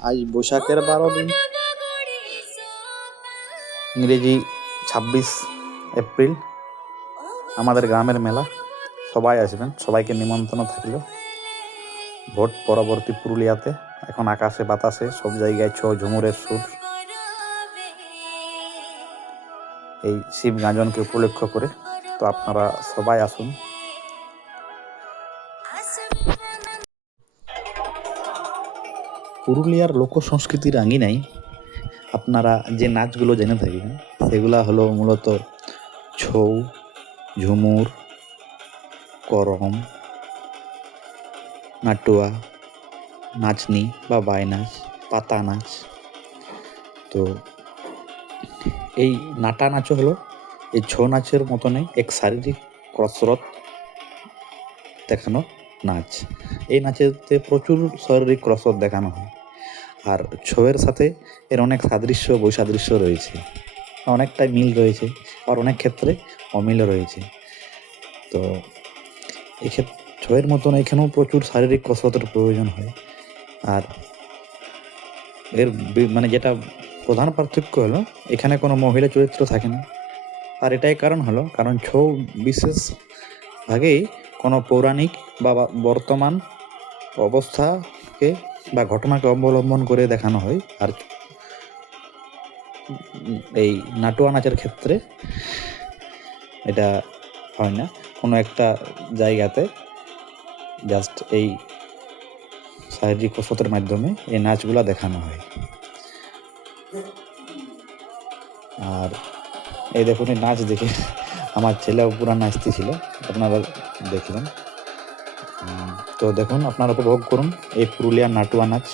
আজ বৈশাখের 12 দিন, ইংরেজি 26 এপ্রিল, আমাদের গ্রামের মেলা। সবাই আসবেন, সবাইকে নিমন্ত্রণ থাকল। ভোট পরবর্তী পুরুলিয়াতে এখন আকাশে বাতাসে সব জায়গায় ঝুমুরের সুর। এই শিব গাজনকে উপলক্ষ করে তো আপনারা সবাই আসুন। পুরুলিয়ার লোক সংস্কৃতির আঙিনায় আপনারা যে নাচগুলো জেনে থাকবেন সেগুলা হলো মূলত ছৌ, ঝুমুর, করম, নাটুয়া, নাচনি বা বাই নাচ, পাতা নাচ। তো এই নাটা নাচও হলো এই ছৌ নাচের মতনই এক শারীরিক কসরত দেখানো নাচ। এই নাচেতে প্রচুর শারীরিক কসরত দেখানো হয়, আর ছৌয়ের সাথে এর অনেক সাদৃশ্য বৈসাদৃশ্য রয়েছে, অনেকটাই মিল রয়েছে, আর অনেক ক্ষেত্রে অমিলও রয়েছে। তো এক্ষেত্রে ছৌয়ের মতন এখানেও প্রচুর শারীরিক কসরতের প্রয়োজন হয়। আর এর মানে যেটা প্রধান পার্থক্য হলো এখানে কোনো মহিলা চরিত্র থাকে না। আর এটাই কারণ হলো কারণ ছৌ বিশেষ ভাগেই কোনো পৌরাণিক বা বর্তমান অবস্থাকে বা ঘটনাকে অবলম্বন করে দেখানো হয়। আর এই নাটুয়া নাচের ক্ষেত্রে এটা হয় না, কোনো একটা জায়গাতে জাস্ট এই শারীরিক কসরতের মাধ্যমে এই নাচগুলো দেখানো হয়। আর এই দেখুন এই নাচ দেখে আমার ছেলেও পুরা নাচতেছিল, আপনারা দেখলেন। তো দেখুন, আপনারা উপভোগ করুন এই পুরুলিয়ার নাটুয়া নাচ।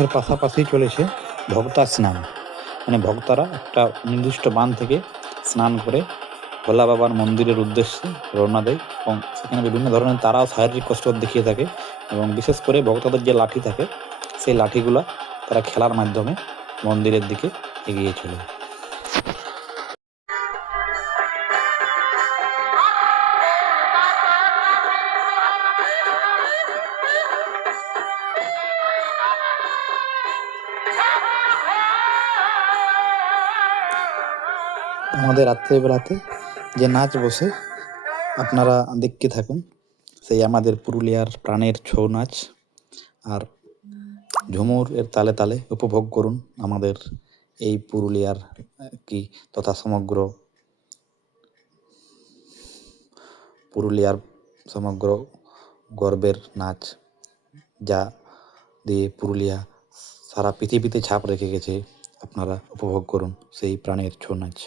এর পাশাপাশি চলেছে ভক্তা স্নান, মানে ভক্তরা একটা নির্দিষ্ট বাঁধ থেকে স্নান করে ভোলা বাবার মন্দিরের উদ্দেশ্যে রওনা দেয়, এবং সেখানে বিভিন্ন ধরনের তারাও শারীরিক কসরত দেখিয়ে থাকে, এবং বিশেষ করে ভক্তদের যে লাঠি থাকে সেই লাঠিগুলা তারা খেলার মাধ্যমে মন্দিরের দিকে এগিয়ে চলে। আমাদের রাত্রেবেলাতে যে নাচ বসে আপনারা দেখতে থাকুন, সেই আমাদের পুরুলিয়ার প্রাণের ছৌ নাচ। আর ঝুমুর এর তালে তালে উপভোগ করুন আমাদের এই পুরুলিয়ার কি তথা সমগ্র পুরুলিয়ার সমগ্র গর্বের নাচ, যা দিয়ে পুরুলিয়া সারা পৃথিবীতে ছাপ রেখে গেছে। আপনারা উপভোগ করুন সেই প্রাণের ছৌ নাচ।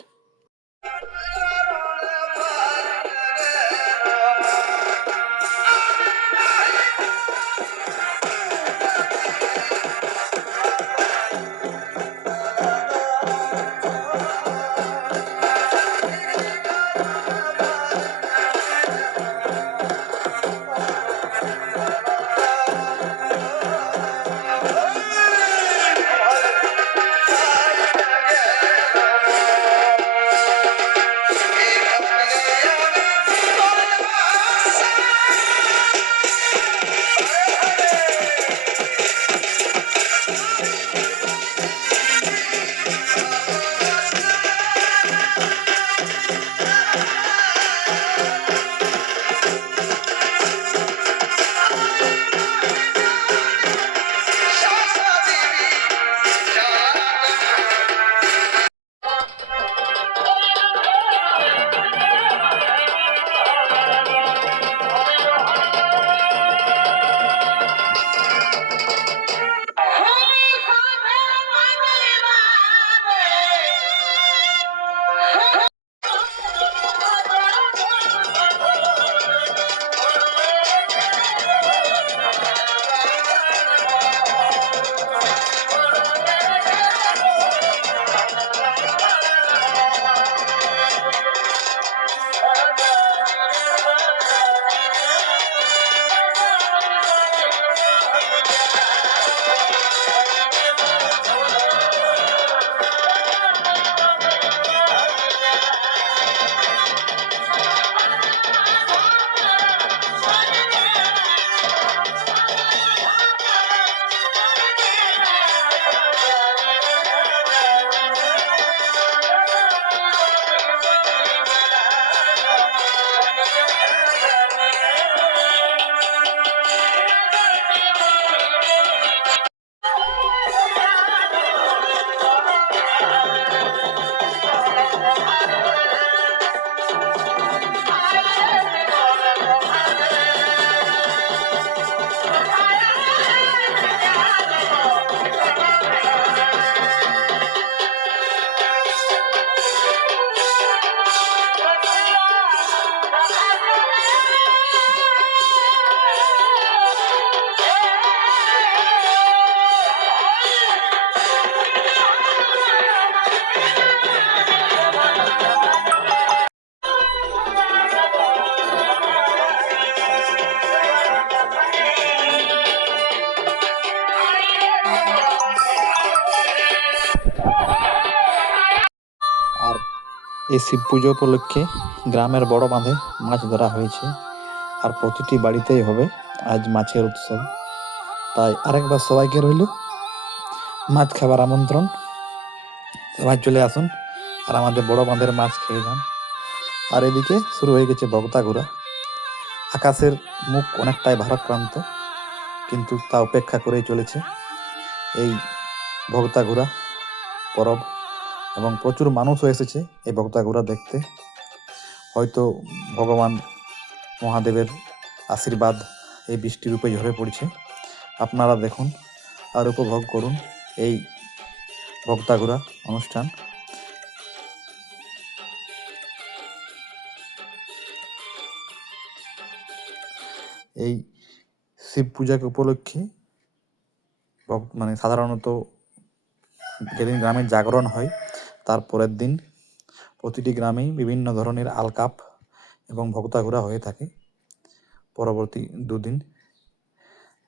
এই শিব পুজো উপলক্ষে গ্রামের বড় বাঁধে মাছ ধরা হয়েছে, আর প্রতিটি বাড়িতেই হবে আজ মাছের উৎসব। তাই আরেকবার সবাইকে রইল মাছ খাবার আমন্ত্রণ। সবাই চলে আসুন আর আমাদের বড় বাঁধের মাছ খেয়ে যান। আর এদিকে শুরু হয়ে গেছে ভক্তাঘুরা। আকাশের মুখ অনেকটাই ভারাক্রান্ত, কিন্তু তা উপেক্ষা করেই চলেছে এই ভক্তাঘুরা পরব, এবং প্রচুর মানুষও এসেছে এই ভক্তাঘুরা দেখতে। হয়তো ভগবান মহাদেবের আশীর্বাদ এই বৃষ্টির রূপে ঝরে পড়ছে। আপনারা দেখুন আর উপভোগ করুন এই ভক্তাঘুরা অনুষ্ঠান। এই শিব পূজাকে উপলক্ষে মানে সাধারণত যেদিন গ্রামের জাগরণ হয় তার পরের দিন প্রতিটি গ্রামেই বিভিন্ন ধরনের আলকাপ এবং ভক্তাঘুরা হয়ে থাকে পরবর্তী দুদিন।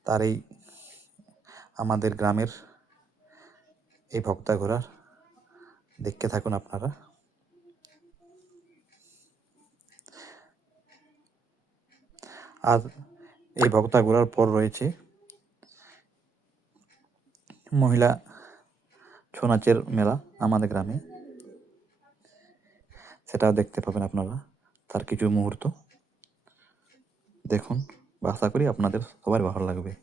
তার এই আমাদের গ্রামের এই ভক্তাঘুরা দেখতে থাকুন আপনারা। আর এই ভক্তাঘুরার পর রয়েছে মহিলা ছৌ নাচের মেলা আমাদের গ্রামে, সেটাও দেখতে পাবেন আপনারা তার কিছু মুহূর্ত। দেখুন, আশা করি আপনাদের সবার ভালো লাগবে।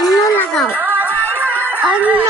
অন্য লাগাও, অন্য